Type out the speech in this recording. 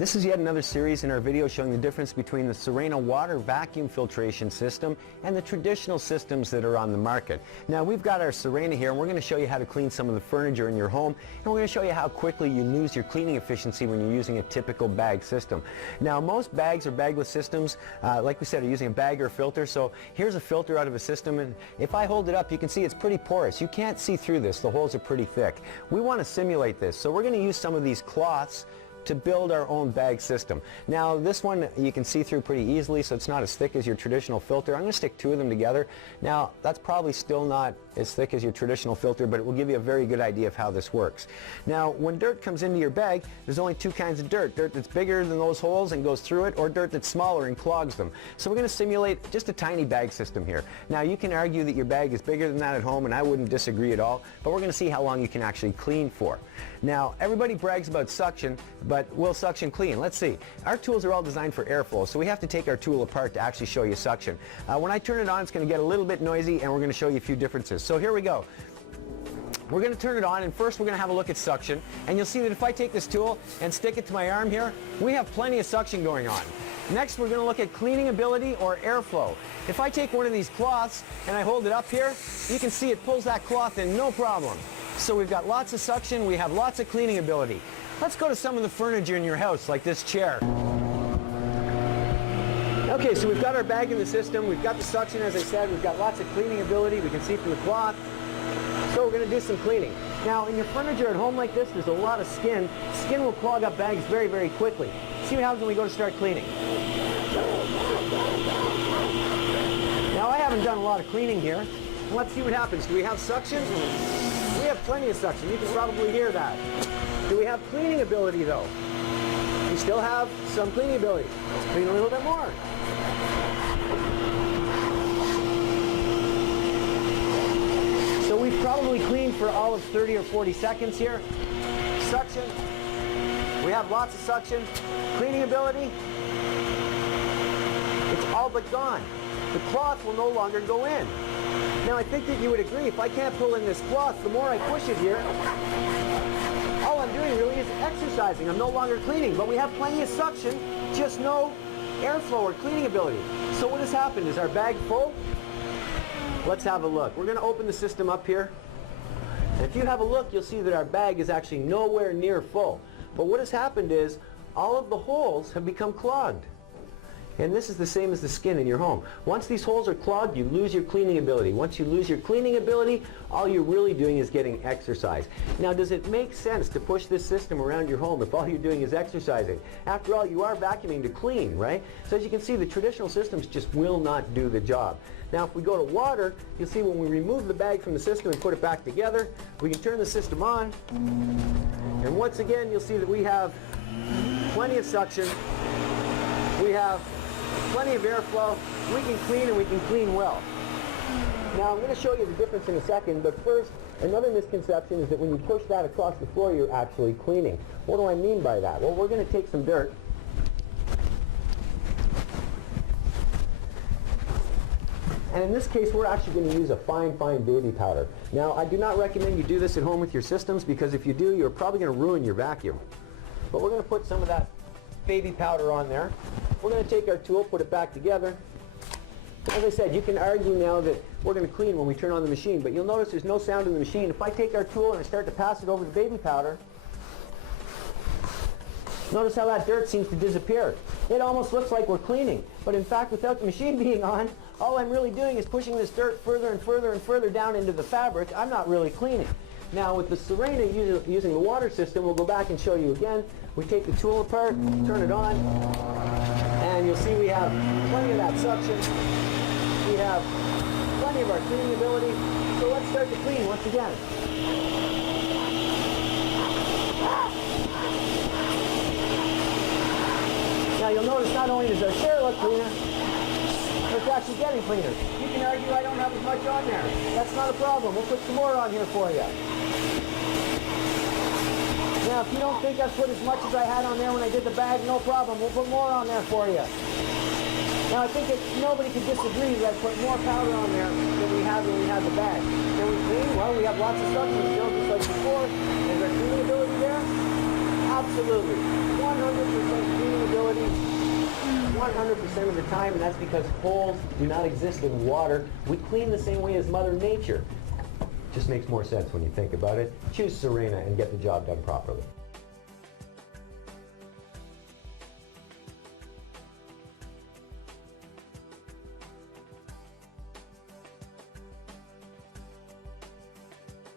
This is yet another series in our video showing the difference between the Sirena water vacuum filtration system and the traditional systems that are on the market. Now we've got our Sirena here and we're going to show you how to clean some of the furniture in your home, and we're going to show you how quickly you lose your cleaning efficiency when you're using a typical bag system. Now most bags or bagless systems, like we said, are using a bag or a filter. So here's a filter out of a system, and if I hold it up you can see it's pretty porous. You can't see through this. The holes are pretty thick. We want to simulate this, so we're going to use some of these cloths to build our own bag system. Now this one you can see through pretty easily, so it's not as thick as your traditional filter. I'm going to stick two of them together. Now that's probably still not as thick as your traditional filter, but it will give you a very good idea of how this works. Now when dirt comes into your bag, there's only two kinds of dirt. Dirt that's bigger than those holes and goes through it, or dirt that's smaller and clogs them. So we're going to simulate just a tiny bag system here. Now you can argue that your bag is bigger than that at home, and I wouldn't disagree at all, but we're going to see how long you can actually clean for. Now everybody brags about suction, but will suction clean? Let's see. Our tools are all designed for airflow, so we have to take our tool apart to actually show you suction. When I turn it on, it's going to get a little bit noisy, and we're going to show you a few differences. So here we go. We're going to turn it on, and first we're going to have a look at suction, and you'll see that if I take this tool and stick it to my arm here, we have plenty of suction going on. Next we're going to look at cleaning ability or airflow. If I take one of these cloths and I hold it up here, you can see it pulls that cloth in no problem. So we've got lots of suction, we have lots of cleaning ability. Let's go to some of the furniture in your house, like this chair. Okay, so we've got our bag in the system, we've got the suction, as I said, we've got lots of cleaning ability, we can see through the cloth. So we're going to do some cleaning. Now in your furniture at home like this, there's a lot of skin. Skin will clog up bags very, very quickly. See what happens when we go to start cleaning. Now I haven't done a lot of cleaning here. Let's see what happens. Do we have suction? We have plenty of suction. You can probably hear that. Do we have cleaning ability though? We still have some cleaning ability. Let's clean a little bit more. So we've probably cleaned for all of 30 or 40 seconds here. Suction. We have lots of suction. Cleaning ability. It's all but gone. The cloth will no longer go in. Now I think that you would agree, if I can't pull in this cloth, the more I push it here, all I'm doing really is exercising. I'm no longer cleaning, but we have plenty of suction, just no airflow or cleaning ability. So what has happened? Is our bag full? Let's have a look. We're going to open the system up here. And if you have a look, you'll see that our bag is actually nowhere near full. But what has happened is all of the holes have become clogged. And this is the same as the skin in your home. Once these holes are clogged, you lose your cleaning ability. Once you lose your cleaning ability, all you're really doing is getting exercise. Now, does it make sense to push this system around your home if all you're doing is exercising? After all, you are vacuuming to clean, right? So as you can see, the traditional systems just will not do the job. Now, if we go to water, you'll see when we remove the bag from the system and put it back together, we can turn the system on. And once again, you'll see that we have plenty of suction. We have plenty of airflow. We can clean, and we can clean well. Now I'm going to show you the difference in a second, but first, another misconception is that when you push that across the floor, you're actually cleaning. What do I mean by that? Well, we're going to take some dirt. And in this case, we're actually going to use a fine, fine baby powder. Now, I do not recommend you do this at home with your systems, because if you do, you're probably going to ruin your vacuum. But we're going to put some of that baby powder on there. We're going to take our tool, put it back together. As I said, you can argue now that we're going to clean when we turn on the machine, but you'll notice there's no sound in the machine. If I take our tool and I start to pass it over the baby powder, notice how that dirt seems to disappear. It almost looks like we're cleaning, but in fact, without the machine being on, all I'm really doing is pushing this dirt further and further and further down into the fabric. I'm not really cleaning. Now with the Sirena using the water system, we'll go back and show you again. We take the tool apart, turn it on, and you'll see we have plenty of that suction. We have plenty of our cleaning ability. So let's start to clean once again. Now you'll notice not only does our chair look cleaner, but it's actually getting cleaner. You can argue I don't have as much on there. That's not a problem. We'll put some more on here for you. Now, if you don't think I've put as much as I had on there when I did the bag, no problem. We'll put more on there for you. Now, I think that nobody can disagree that I put more powder on there than we had when we had the bag. Can we clean? Well, we have lots of suction still, just like before. Is there cleaning ability there? Absolutely. 100% 100% of the time, and that's because holes do not exist in water. We clean the same way as Mother Nature. Just makes more sense when you think about it. Choose Sirena and get the job done properly.